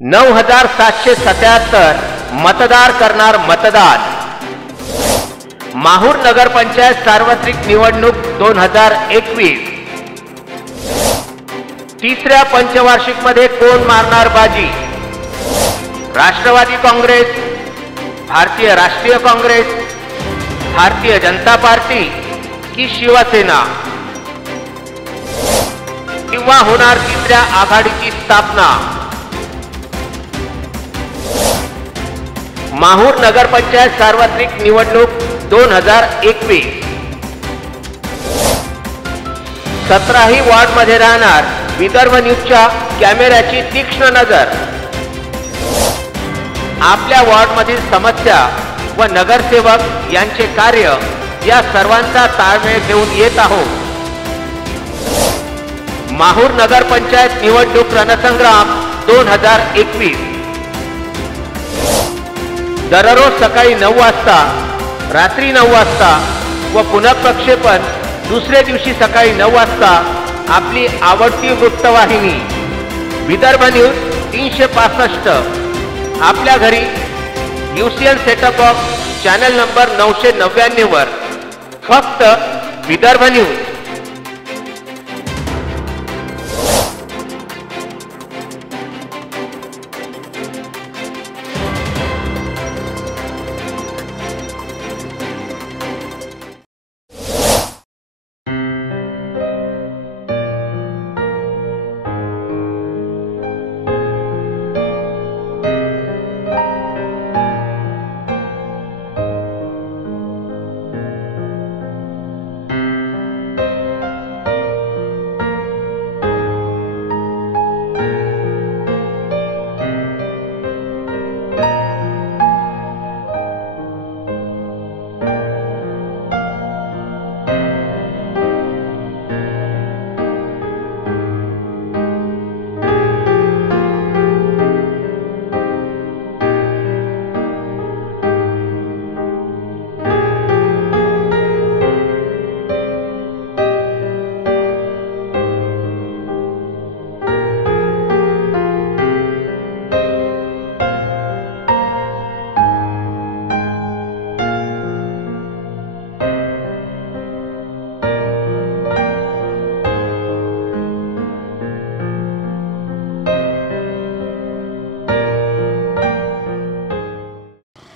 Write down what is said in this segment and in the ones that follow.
9,777 मतदार करणार मतदान। माहूर नगरपंचायत सार्वत्रिक निवडणूक 2021 तिसऱ्या पंचवार्षिक मध्ये कोण मारणार बाजी? राष्ट्रवादी काँग्रेस, भारतीय राष्ट्रीय काँग्रेस, भारतीय जनता पार्टी की शिवसेना? किंवा होणार तिसऱ्या आघाडीची स्थापना? माहूर नगरपंचायत सार्वत्रिक निवडणूक 2021 17ही वॉर्ड मध्ये राहणार विदर्भ न्यूजच्या कॅमेऱ्याची तीक्ष्ण नजर। आपल्या वॉर्ड मधील समस्या व नगरसेवक यांचे कार्य या सर्वांचा ताळमेळ घेऊन येत आहोत। माहूर नगरपंचायत निवडणूक रणसंग्राम 2021 दररोज सकाळी 9 वाजता, रात्री 9 वाजता व पुन्हा प्रक्षेपण दुसऱ्या दिवशी सकाळी 9 वाजता आपली आवडती वृत्तवाहिनी विदर्भ न्यूज 365 आपल्या घरी UCL setup box channel number 999 वर फक्त विदर्भ न्यूज।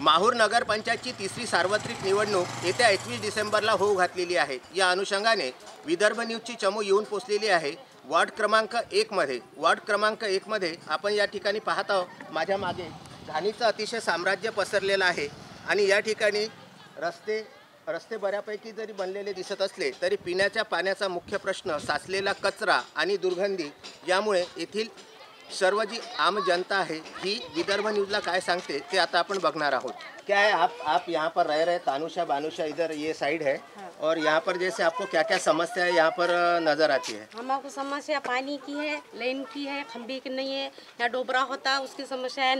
माहूर नगरपंचायतची तिसरी सार्वत्रिक निवडणूक येत्या 21 डिसेंबरला होऊ घातलेली आहे। या अनुषंगाने विदर्भ न्यूजची चमू येऊन पोचलेली आहे वॉर्ड क्रमांक 1 मध्ये। वॉर्ड क्रमांक 1 मध्ये आपण या ठिकाणी पाहत आहोत, माझ्या मागे घाणीचं अतिशय साम्राज्य पसरलेलं आहे आणि या ठिकाणी रस्ते बऱ्यापैकी जरी बनलेले दिसत असले तरी पिण्याच्या पाण्याचा मुख्य प्रश्न साचलेला कचरा आणि दुर्गंधी यामुळे येथील सर्व जी आम जनता है ही विदर्भ न्यूज़ला काय सांगते ते आता अपन बघणार आहोत। क्या है आप यहाँ पर रह रहे तानुषा बानुषा इधर ये साइड है, हाँ। और यहाँ पर जैसे आपको क्या क्या समस्या है यहाँ पर नजर आती है? हमको समस्या पानी की है, लाइन की है, खंबे की नहीं है, यहाँ डोबरा होता है उसकी समस्या है,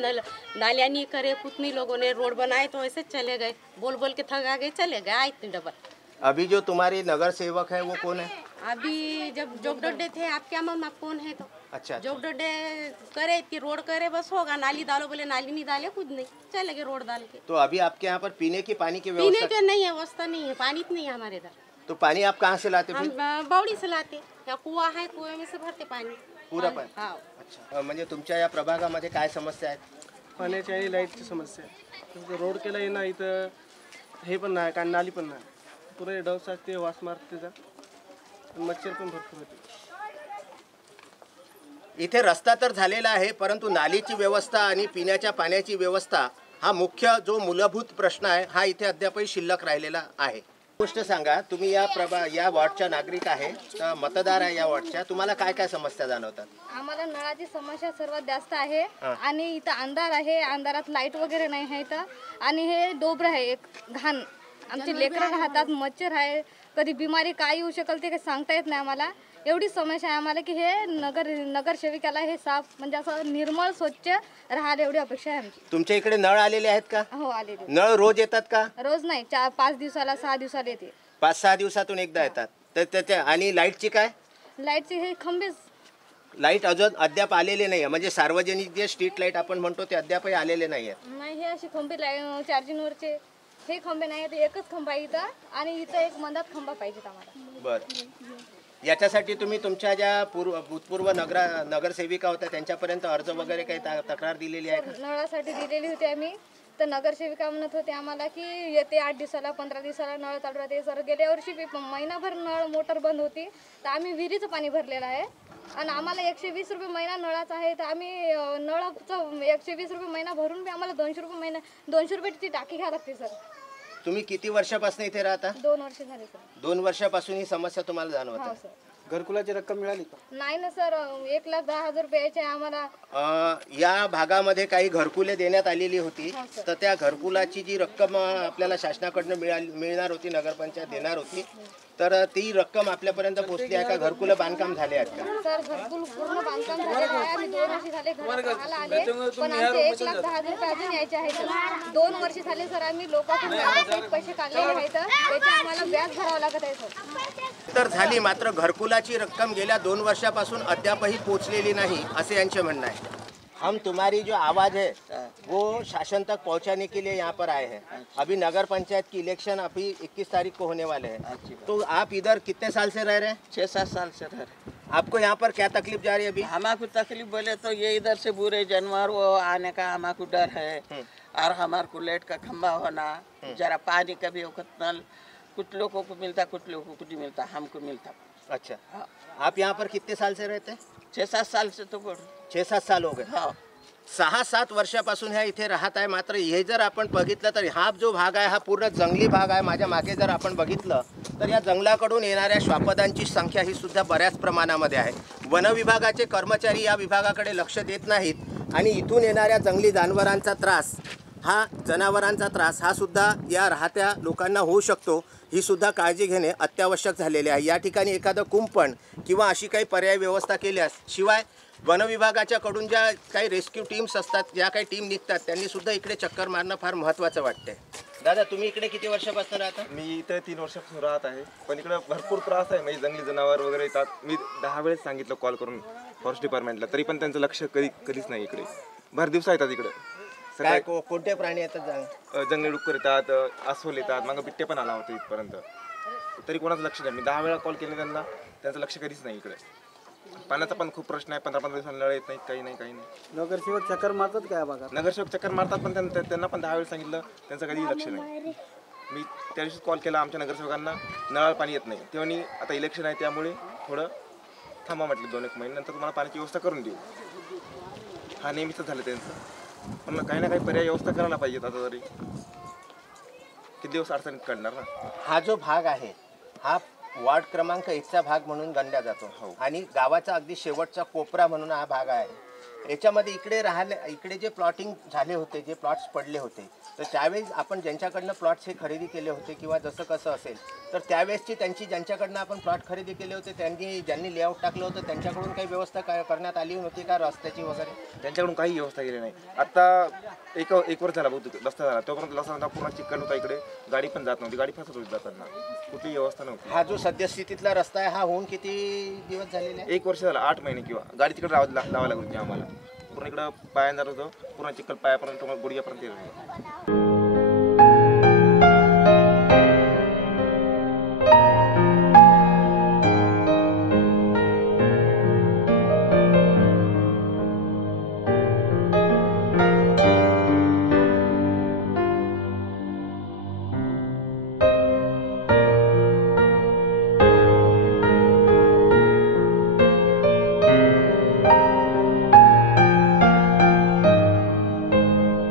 नालियाँ नहीं करे, कुछ लोगों ने रोड बनाए तो ऐसे चले गए, बोल बोल के थक आ गए, चले गए इतनी डबल। अभी जो तुम्हारी नगर सेवक है वो कौन है? अभी जब जोगडोडे थे आप क्या मालूम आप कौन है तो? अच्छा, जोगडोडे करे कि रोड करे बस होगा, नाली डालो बोले नाली नहीं डाले, कुछ नहीं, चले गए रोड डाल के। तो अभी आपके यहाँ पर पीने की पानी की व्यवस्था? पीने के नहीं है, व्यवस्था नहीं है, पानी नहीं है हमारे इधर। तो पानी आप कहाँ से लाते? हम बावड़ी से लाते, या कुआं है, कुएं में से भरते पानी पूरा पानी। हाँ। अच्छा, म्हणजे तुमच्या या प्रभागामध्ये काय समस्या आहेत? पाण्याची आणि लाईटची समस्या आहे। रोड केला आहे ना, इथं हे पण नाही, काय नाली पण नाही, पुरे डव साचते, वास मारते त्याचा, मच्छर पण भरपूर होते। इथे रस्ता तर झालेला आहे परंतु नालीची व्यवस्था आणि पिण्याच्या पाण्याची व्यवस्था हा मुख्य जो मूलभूत प्रश्न आहे हा इथे अद्यापही शिल्लक राहिलेला आहे। गोष्ट सांगा, तुम्ही या वॉर्डच्या नागरिक आहे, मतदार आहे या वॉर्डच्या, तुम्हाला काय काय समस्या जाणवतात? आम्हाला नळाची समस्या सर्वात जास्त आहे आणि इथं अंधार आहे, अंधारात लाईट वगैरे नाही आहे इथं, आणि हे डोबर आहे एक घाण, आमचे लेकरं राहतात, मच्छर आहे, कधी बिमारी काय येऊ शकेल ते काही सांगता येत नाही आम्हाला। एवढी समस्या आहे आम्हाला की हे नगरसेविकाला हे साफ म्हणजे असं निर्मळ स्वच्छ राहायला एवढी अपेक्षा आहे आमची। तुमच्या इकडे नळ आलेले आहेत का? हो आलेले। नळ रोज येतात का? रोज नाही, 4-5 दिवसाला 6 दिवसाला येते। 5-6 दिवसातून एकदा येतात। तर त्याच्या आणि लाईटची काय? लाईटचे हे खंबेच लाईट अजून अद्याप आलेले नाही आहे, म्हणजे सार्वजनिक जे स्ट्रीट लाईट आपण म्हणतो ते अद्यापही आलेले नाही आहेत. नाही, हे असे खंबे चार्जिंगवरचे हे खंबे नाही आहेत. एकच खंबा आहे इथं आणि इथं एक मंदात खंबा पाहिजेत आम्हाला. बरं, याच्यासाठी तुम्ही तुमच्या ज्या भूतपूर्व नगरसेविका होत्या त्यांच्यापर्यंत अर्ज वगैरे काही तक्रार दिलेली आहे का? नळासाठी दिलेली होती आम्ही. तर नगरसेविका म्हणत होते आम्हाला की येते 8 दिवसाला 15 दिवसाला नळ चालू राहते. सर गेल्या वर्षी महिनाभर नळ मोटर बंद होती, तर आम्ही विहिरीचं पाणी भरलेलं आहे आणि आम्हाला 120 रुपये महिना नळाचा आहे. तर आम्ही नळाचं 120 रुपये महिना भरून बी आम्हाला 200 रुपये महिना 200 रुपयाची टाकी घ्यावी लागते सर. तुम्ही किती वर्षापासून इथे राहता? 2 वर्ष झाले सर. 2 वर्षापासून ही समस्या तुम्हाला जाणवत हो आहे? सर. घरकुलाची रक्कम मिळाली का? नाही ना सर, 1,10,000 रुपये यायचे आम्हाला. या भागामध्ये काही घरकुले देण्यात आलेली होती, तर त्या घरकुलाची जी रक्कम आपल्याला शासनाकडनं मिळणार होती, नगरपंचायत देणार होती, तर ती रक्कम आपल्यापर्यंत पोहोचली आहे का? घरकुलं बांधकाम झाले आहेत का? सर घरकुल पूर्ण बांधकाम झालेलं आहे. आम्ही 2 वर्ष झाले घर पाहायला आले, पण आमचे 1,10,000 रुपये अजून यायचे आहेत. 2 वर्ष झाले सर, आम्ही लोकांकडून व्याजासहित पैसे काढलेले आहेत. त्याचे आम्हाला व्याज भरावं लागत आहे सर. तर झाली, मात्र घरकुलाची रक्कम गेल्या 2 वर्षापासून अद्यापही पोहोचलेली नाही, असे यांचे म्हणणं आहे. हम तुम्हारी जो आवाज़ है वो शासन तक पहुंचाने के लिए यहाँ पर आए हैं. अभी नगर पंचायत की इलेक्शन अभी 21 तारीख को होने वाले हैं. तो आप इधर कितने साल से रह रहे हैं? 6-7 साल से रह रहे. आपको यहाँ पर क्या तकलीफ जा रही है अभी? हमारे तकलीफ बोले तो ये इधर से बुरे जानवर वो आने का हमारे डर है, और हमारे को लाइट का खंबा होना, जरा पानी का भी वक्त नल कुछ लोगों को मिलता, कुछ लोगों को नहीं मिलता, हमको मिलता. अच्छा, आप यहाँ पर कितने साल से रहते हैं? 6-7 साल से तो बोल. 6-7 साल हो गए. हाँ. 6-7 वर्षापासून ह्या इथे राहत आहे. मात्र हे जर आपण बघितलं तर हा जो भाग आहे हा पूर्ण जंगली भाग आहे. माझ्या मागे जर आपण बघितलं तर या जंगलाकडून येणाऱ्या श्वापदांची संख्या ही सुद्धा बऱ्याच प्रमाणामध्ये आहे. वन विभागाचे कर्मचारी या विभागाकडे लक्ष देत नाहीत आणि इथून येणाऱ्या जंगली जनावरांचा त्रास, हा जनावरांचा त्रास हा सुद्धा या राहत्या लोकांना होऊ शकतो. ही सुद्धा काळजी घेणे अत्यावश्यक झालेले आहे. या ठिकाणी एखादं कुंपण किंवा अशी काही पर्याय व्यवस्था केल्यास, शिवाय वन विभागाच्याकडून ज्या काही रेस्क्यू टीम्स असतात, ज्या काही टीम निघतात, त्यांनी सुद्धा इकडे चक्कर मारणं फार महत्त्वाचं वाटतंय. दादा, तुम्ही इकडे किती वर्षापासून राहता? मी इथे 3 वर्षापासून राहत आहे, पण इकडे भरपूर त्रास आहे. म्हणजे जंगली जनावर वगैरे येतात. मी 10 वेळेस सांगितलं कॉल करून फॉरेस्ट डिपार्टमेंटला, तरी पण त्यांचं लक्ष कधीच नाही. इकडे भर दिवसा येतात. इकडे काय कोणते प्राणी येतात? जंगली डुक्कर येतात, अस्वल येतात, मागं बिट्टे पण आला होता इथपर्यंत, तरी कोणाचं लक्ष नाही. मी 10 वेळा कॉल केले त्यांना, त्यांचं लक्ष कधीच नाही. इकडे पाण्याचा पण खूप प्रश्न आहे. 15-15 दिवसांनी नळ येत नाही, काही नाही. नगरसेवक चक्कर मारतात काय बघा? नगरसेवक चक्कर मारतात, पण त्यांना पण 10 वेळेस सांगितलं, त्यांचं कधीही लक्ष नाही. मी त्या दिवशी कॉल केला आमच्या नगरसेवकांना, नळाला पाणी येत नाही. तेव्हा आता इलेक्शन आहे त्यामुळे थोडं थांबा म्हटलं, 2-1 महिने नंतर तुम्हाला पाण्याची व्यवस्था करून देऊ. हा नेहमीच झालं त्यांचं. पण काही ना काही पर्याय व्यवस्था करायला पाहिजेत. आता तरी किती दिवस अडचणीत काढणार ना. हा जो भाग आहे हा वार्ड क्रमांक 1चा भाग म्हणून गणला जातो आणि गावाचा अगदी शेवटचा कोपरा म्हणून हा भाग आहे. याच्यामध्ये इकडे जे प्लॉटिंग झाले होते, जे प्लॉट्स पडले होते, तर त्यावेळेस आपण ज्यांच्याकडनं प्लॉट्स हे खरेदी केले होते किंवा जसं कसं असेल, तर त्यावेळेसची ज्यांच्याकडनं आपण प्लॉट खरेदी केले होते, ज्यांनी लेआउट टाकलं होतं, त्यांच्याकडून काही व्यवस्था करण्यात आली नव्हती का रस्त्याची वगैरे? त्यांच्याकडून काही व्यवस्था केली नाही. आता एक वर्ष झाला बहुतेक रस्ता झाला, तोपर्यंत रस्ता पूर्ण चिखल होता. इकडे गाडी पण जात नव्हती, गाडी फसत होती जाताना, कुठली व्यवस्था नव्हती. हा जो सद्यस्थितीतला रस्ता आहे हा होऊन किती दिवस झालेले आहे? 1 वर्ष झाला, 8 महिने किंवा गाडी तिकडे लावायला लागली आम्हाला. पूर्ण इकडं पायांना होतं, पूर्ण चिखल पायापर्यंत गुडघ्यापर्यंत येत.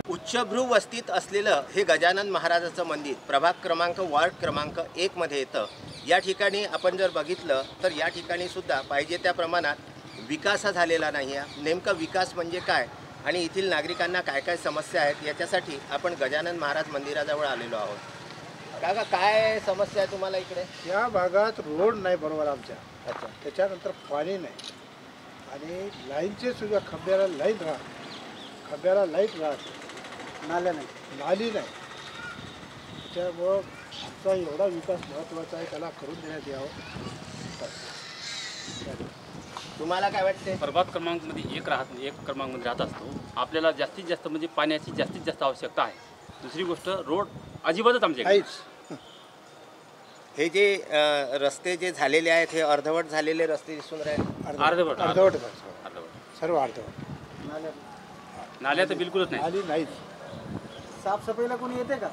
उच्चभ्रू वस्तीत असलेलं हे गजानन महाराजाचं मंदिर प्रभाग वार्ड क्रमांक 1 मध्ये येतं. या ठिकाणी आपण जर बघितलं तर या ठिकाणी सुद्धा पाहिजे त्या प्रमाणात विकास हा झालेला नाही आहे. नेमका विकास म्हणजे काय आणि येथील नागरिकांना काय काय समस्या आहेत याच्यासाठी आपण गजानन महाराज मंदिराजवळ आलेलो आहोत. काका, काय समस्या आहे तुम्हाला इकडे? या भागात रोड नाही बरोबर आमच्या. अच्छा. त्याच्यानंतर पाणी नाही आणि लाईनचे सुद्धा खंब्याला लाईट राहते, नाल्या नाही, नाली नाही. त्याच्यामुळं आजचा एवढा विकास महत्त्वाचा आहे, त्याला करून देण्यात यावं. तुम्हाला काय वाटते? प्रभाग क्रमांकमध्ये एक क्रमांकमध्ये राहत असतो. आपल्याला जास्तीत जास्त म्हणजे पाण्याची जास्तीत जास्त आवश्यकता आहे. दुसरी गोष्ट रोड अजिबातच आमच्याकडे हे जे रस्ते जे झालेले आहेत हे अर्धवट झालेले रस्ते दिसून राहिले. अर्धवट सर्व अर्धवट. नाल्या तर बिलकुलच नाही. आली नाहीच. साफसफाईला कोणी येते का?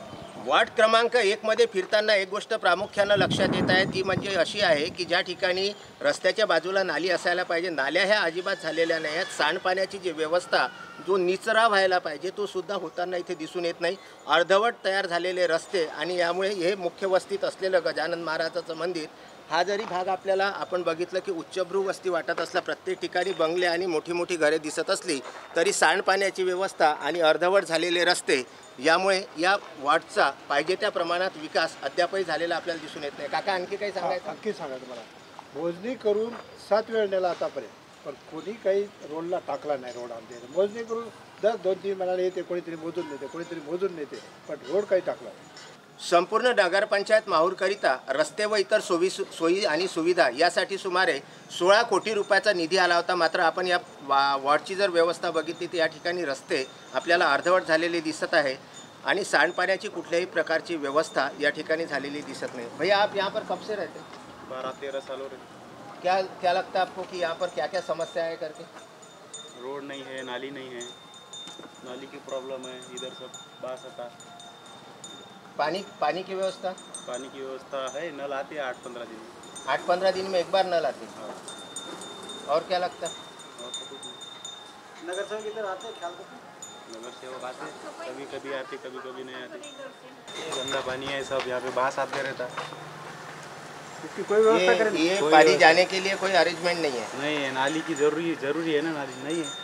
वार्ड क्रमांक 1 मध्ये फिरताना एक गोष्ट प्रामुख्यानं लक्षात येत आहे ती म्हणजे अशी आहे की ज्या ठिकाणी रस्त्याच्या बाजूला नाली असायला पाहिजे नाल्या ह्या अजिबात झालेल्या नाही आहेत. सांडपाण्याची जी व्यवस्था जो निचरा व्हायला पाहिजे तो सुद्धा होताना इथे दिसून येत नाही. अर्धवट तयार झालेले रस्ते आणि यामुळे हे मुख्य वस्तीत असलेलं गजानन महाराजाचं मंदिर हा जरी भाग आपल्याला आपण बघितलं की उच्चभ्रू वस्ती वाटत असला प्रत्येक ठिकाणी बंगले आणि मोठी मोठी घरे दिसत असली तरी सांडपाण्याची व्यवस्था आणि अर्धवट झालेले रस्ते यामुळे या वॉर्डचा पाहिजे त्या प्रमाणात विकास अद्यापही झालेला आपल्याला दिसून येत नाही. काका आणखी काही सांगायचं? आणखी सांगायचं मला मोजणी करून 7 वेळ नेला आतापर्यंत पण कोणी काही रोडला टाकला नाही. रोड आमच्या इथे मोजणी करून दर 2-3 महिन्याला येते कोणीतरी मोजून नेते कोणीतरी मोजून नेते पण रोड काही टाकला नाही. संपूर्ण नगरपंचायत माहूरकरिता रस्ते व इतर सोयी आणि सुविधा यासाठी सुमारे 16 कोटी रुपयाचा निधी आला होता. मात्र आपण या वॉर्डची जर व्यवस्था बघितली तर या ठिकाणी रस्ते आपल्याला अर्धवट झालेले दिसत आहे आणि सांडपाण्याची कुठल्याही प्रकारची व्यवस्था या ठिकाणी झालेली दिसत नाही. भैया आप यहाँ पर कब से रहते? 12-13 साल हो रहे. क्या लगता है आपको कि यहाँ पर क्या क्या समस्या है करके? रोड नहीं है, नाली नहीं है, नाली की प्रॉब्लम है, इधर सब बास आता. पानी की व्यवस्था? पानी की व्यवस्था है, नल आते 8-15 दिन. 8-15 दिन में एक बार नल आते. और क्या लगता है? और तो कुछ नहीं. नगर सेवक इधर आते ख्याल करते? नगर सेवक आते, कभी कभी आते, कभी कभी नहीं आते. ये गंदा पानी है, सब यहाँ पे बास आते रहता. इसकी कोई व्यवस्था करें? ये पानी जाने के लिए कोई अरेंजमेंट नहीं है? नहीं है, नाली की जरूरी है ना, नाली नहीं है.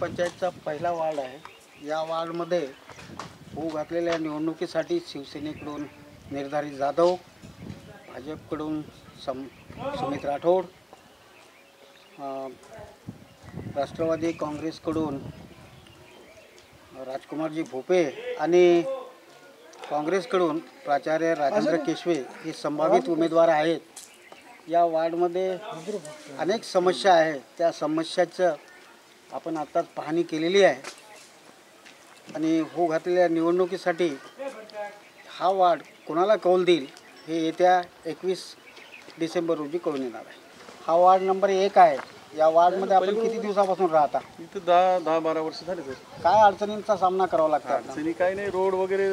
पंचायतचा पहिला वार्ड आहे. या वार्डमध्ये होऊ घातलेल्या निवडणुकीसाठी शिवसेनेकडून निर्धारित जाधव, भाजपकडून सुमित राठोड, राष्ट्रवादी काँग्रेसकडून राजकुमारजी भोपे आणि काँग्रेसकडून प्राचार्य राजेंद्र केशवे हे संभावित उमेदवार आहेत. या वार्डमध्ये अनेक समस्या आहेत. त्या समस्याचं आपण आत्ताच पाहणी केलेली आहे आणि होऊ घातलेल्या निवडणुकीसाठी हा वार्ड कोणाला कौल देईल हे येत्या 21 डिसेंबर रोजी कळून येणार आहे. हा वार्ड नंबर 1 आहे. या वार्डमध्ये आपण किती दिवसापासून राहता? इथं 10-12 वर्ष झाले सर. काय अडचणींचा सामना करावा लागतो? अडचणी काही नाही, रोड वगैरे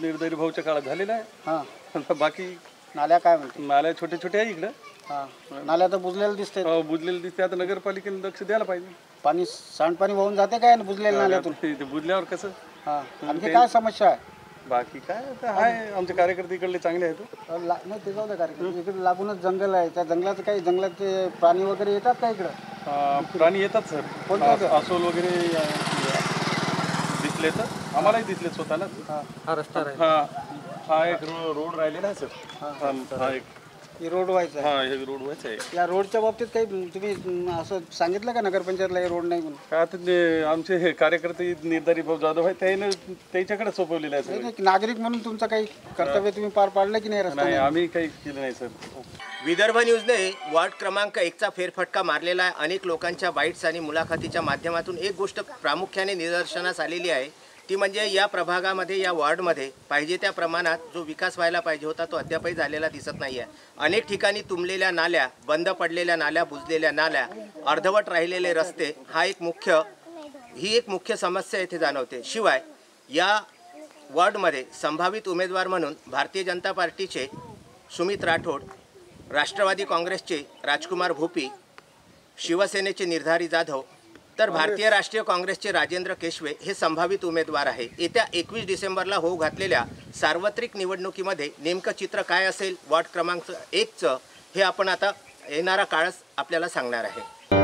निर्दयी भाऊच्या काळात झालेला आहे. हां, बाकी नाल्या काय म्हणते? नाल्या छोटे छोटे आहे इकडं. हां, नाल्या तर बुजलेलं दिसते. बुजलेलं दिसते. आता नगरपालिकेने लक्ष द्यायला पाहिजे. पाणी सांडपाणी वाहून जाते काय बुजलेल्या नाल्यातून? ते बुजल्यावर कसं. हां, आणखी काय समस्या आहे? बाकी काय आता आहे, आमचे कार्यकर्ते इकडले चांगले आहेत. नाही ते जाऊ द्या कार्यक्रम. इकडे लागूनच जंगल आहे. त्या जंगलाचं काही जंगलाचे प्राणी वगैरे येतात का इकडं? प्राणी येतात सर. कोणते? अस्वल वगैरे दिसले तर आम्हालाही दिसले स्वतःला. हा रस्ता आहे. हा एक रोड राहिलेला आहे सर. हा एक रोड व्हायचा आहे. हा हे रोड व्हायचं आहे. या रोडच्या बाबतीत काही तुम्ही असं सांगितलं का नगरपंचायतला हे रोड नाही म्हणून? काय आता ते आमचे हे कार्यकर्ते निर्धारी भाऊ जाधव आहे त्याने त्याच्याकडे सोपवलेलं आहे सर. नागरिक म्हणून तुमचं काही कर्तव्य तुम्ही पार पाडलं की नाही? रस्ता नाही, आम्ही काही केलं नाही सर. विदर्भ न्यूजने वार्ड क्रमांक 1चा फेरफटका मारलेला आहे. अनेक लोकांच्या बाईट्स आणि मुलाखतीच्या माध्यमातून एक गोष्ट प्रामुख्याने निदर्शनास आलेली आहे, ती म्हणजे या प्रभागामध्ये, या वॉर्डमध्ये पाहिजे त्या प्रमाणात जो विकास व्हायला पाहिजे होता तो अद्यापही झालेला दिसत नाही आहे. अनेक ठिकाणी तुंबलेल्या नाल्या, बंद पडलेल्या नाल्या, बुजलेल्या नाल्या, अर्धवट राहिलेले रस्ते ही एक मुख्य समस्या येथे जाणवते. शिवाय या वॉर्डमध्ये संभावित उमेदवार म्हणून भारतीय जनता पार्टीचे सुमित राठोड, राष्ट्रवादी काँग्रेसचे राजकुमार भोपी, शिवसेनेचे निर्धारी जाधव तर भारतीय राष्ट्रीय काँग्रेसचे राजेंद्र केशवे हे संभावित उमेदवार आहे. येत्या 21 डिसेंबरला होऊ घातलेल्या सार्वत्रिक निवडणुकीमध्ये नेमकं चित्र काय असेल वार्ड क्रमांक 1चं हे आपण आता येणारा काळच आपल्याला सांगणार आहे.